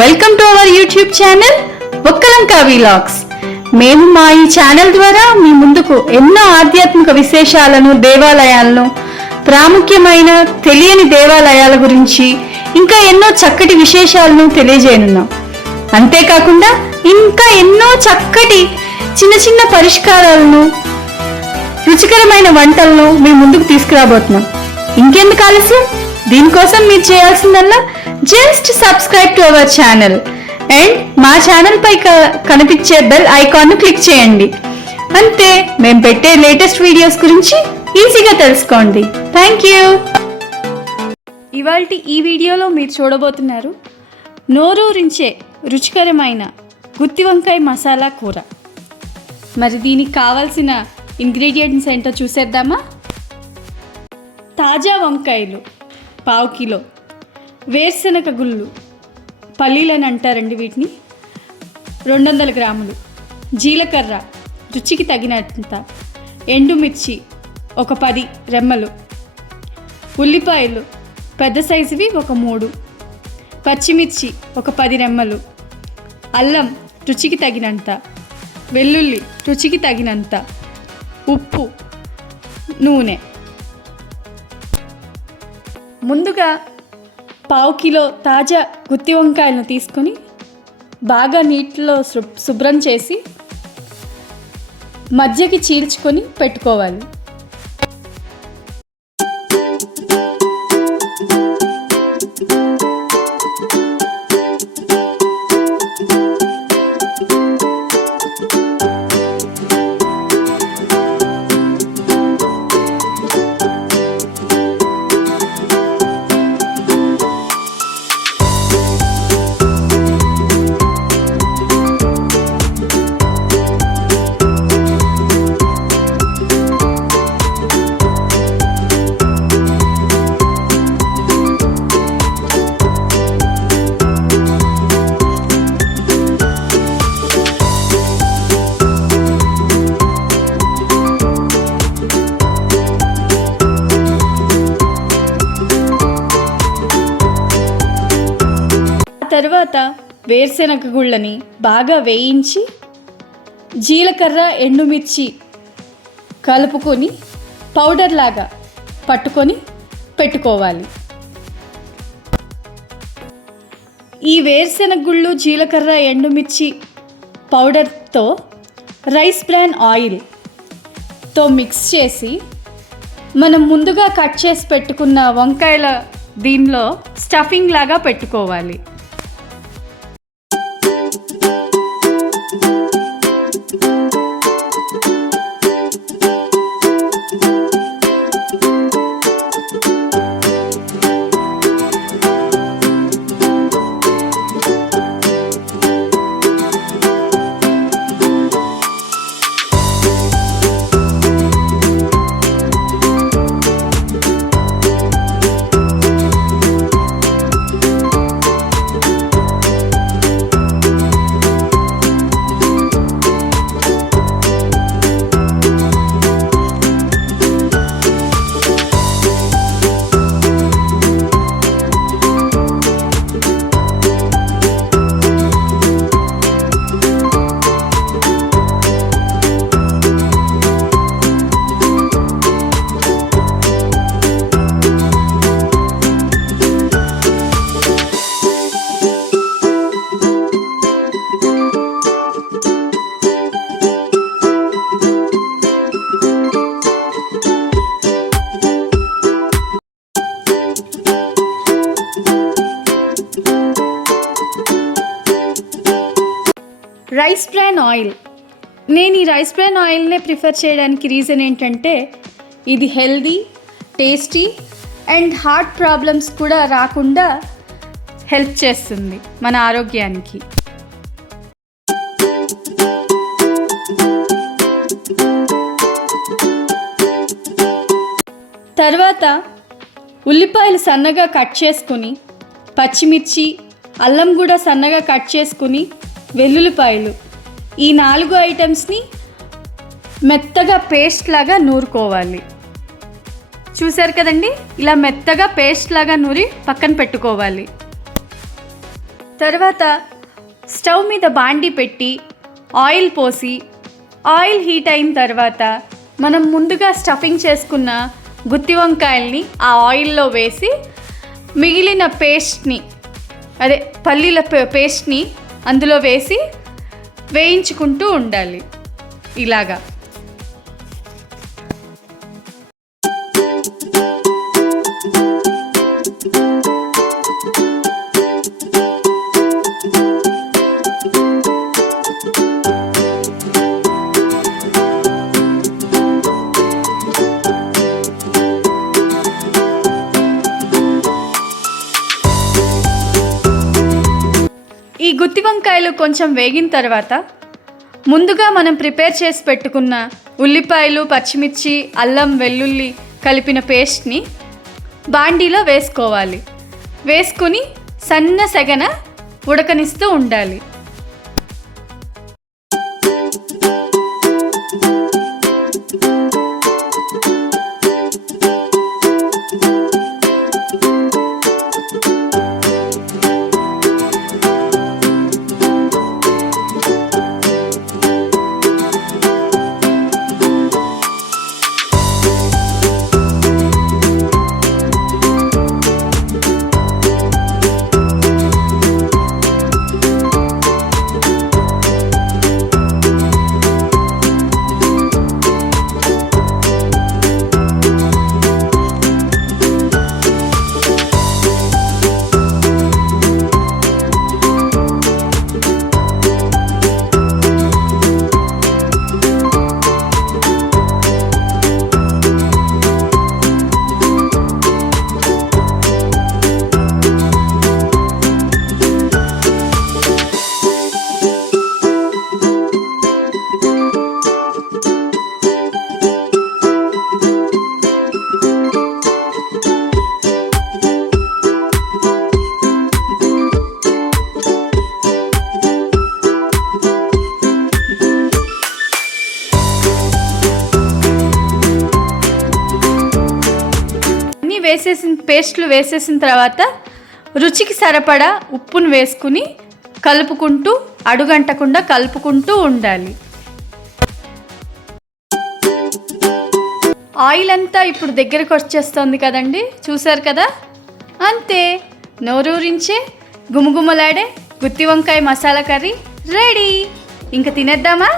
Welcome to our YouTube channel ఒక్కలంక vlogs. మేము మా ఈ ఛానల్ ద్వారా మీ ముందుకు ఎన్నో ఆధ్యాత్మిక విశేషాలను, దేవాలయాలను, ప్రాముఖ్యమైన తెలియని దేవాలయాల గురించి ఇంకా ఎన్నో చక్కటి విశేషాలను తెలియజేయనున్నాం. అంతేకాకుండా ఇంకా ఎన్నో చక్కటి చిన్న చిన్న పరిష్కారాలను, రుచికరమైన వంటలను మీ ముందుకు తీసుకురాబోతున్నాం. ఇంకెందుకు ఆలస్యం? దీనికోసం మీరు చేయాల్సిందల్లా just subscribe to our channel and మా ఛానల్ పై కనిపించే బెల్ ఐకాన్ క్లిక్ చేయండి. అంతే, మేము పెట్టే లేటెస్ట్ వీడియోస్ గురించి ఈజీగా తెలుసుకోండి. Thank you. ఇవాల్టి ఈ వీడియోలో మీరు చూడబోతున్నారు నోరూరించే రుచికరమైన గుత్తి వంకాయ మసాలా కూర. మరి దీనికి కావాల్సిన ఇంగ్రీడియంట్స్ ఏంటో చూసేద్దామా? తాజా వంకాయలు 1/2 కిలో, వేరుశనగ గుళ్ళు, పల్లీలని అంటారండి వీటిని, 200 గ్రాములు, జీలకర్ర రుచికి తగినంత, ఎండుమిర్చి ఒక 10 రెమ్మలు, ఉల్లిపాయలు పెద్ద సైజువి ఒక 3, పచ్చిమిర్చి ఒక 10 రెమ్మలు, అల్లం రుచికి తగినంత, వెల్లుల్లి రుచికి తగినంత, ఉప్పు, నూనె. ముందుగా 1/2 కిలో తాజా గుత్తి వంకాయలను తీసుకొని బాగా నీటిలో శుభ్రం చేసి మధ్యకి చీల్చుకొని పెట్టుకోవాలి. తర్వాత వేరుశనగ గుళ్ళని బాగా వేయించి జీలకర్ర, ఎండుమిర్చి కలుపుకొని పౌడర్ లాగా పట్టుకొని పెట్టుకోవాలి. ఈ వేరుశనగ గుళ్ళు, జీలకర్ర, ఎండుమిర్చి పౌడర్తో రైస్ బ్రాన్ ఆయిల్తో మిక్స్ చేసి మనం ముందుగా కట్ చేసి పెట్టుకున్న వంకాయల దీనిలో స్టఫింగ్ లాగా పెట్టుకోవాలి. Rice bran oil. నేను ఈ రైస్ బ్రాన్ ఆయిల్నే ప్రిఫర్ చేయడానికి రీజన్ ఏంటంటే ఇది healthy, tasty and heart problems కూడా రాకుండా హెల్ప్ చేస్తుంది మన ఆరోగ్యానికి. తర్వాత ఉల్లిపాయలు సన్నగా కట్ చేసుకుని, పచ్చిమిర్చి, అల్లం కూడా సన్నగా కట్ చేసుకుని, వెల్లుల్లిపాయలు, ఈ 4 ఐటమ్స్ని మెత్తగా పేస్ట్ లాగా నూరుకోవాలి. చూసారు కదండి, ఇలా మెత్తగా పేస్ట్ లాగా నూరి పక్కన పెట్టుకోవాలి. తర్వాత స్టవ్ మీద బాండీ పెట్టి ఆయిల్ పోసి ఆయిల్ హీట్ అయిన తర్వాత మనం ముందుగా స్టఫింగ్ చేసుకున్న గుత్తి వంకాయల్ని ఆ ఆయిల్లో వేసి మిగిలిన పేస్ట్ని పల్లీల పేస్ట్ని అందులో వేసి వేయించుకుంటూ ఉండాలి ఇలాగా. ఈ గుత్తి వంకాయలు కొంచెం వేగిన తర్వాత ముందుగా మనం ప్రిపేర్ చేసి పెట్టుకున్న ఉల్లిపాయలు, పచ్చిమిర్చి, అల్లం, వెల్లుల్లి కలిపిన పేస్ట్ని బాండీలో వేసుకోవాలి. వేసుకుని సన్న సెగన ఉడకనిస్తూ ఉండాలి. పేస్ట్లు వేసేసిన తర్వాత రుచికి సరిపడా ఉప్పును వేసుకుని కలుపుకుంటూ అడుగంటకుండా కలుపుకుంటూ ఉండాలి. ఆయిల్ అంతా ఇప్పుడు దగ్గరకు వచ్చేస్తుంది కదండి, చూసారు కదా. అంతే, నోరూరించే గుమగుమలాడే గుత్తి వంకాయ మసాలా కర్రీ రెడీ. ఇంకా తినేద్దామా?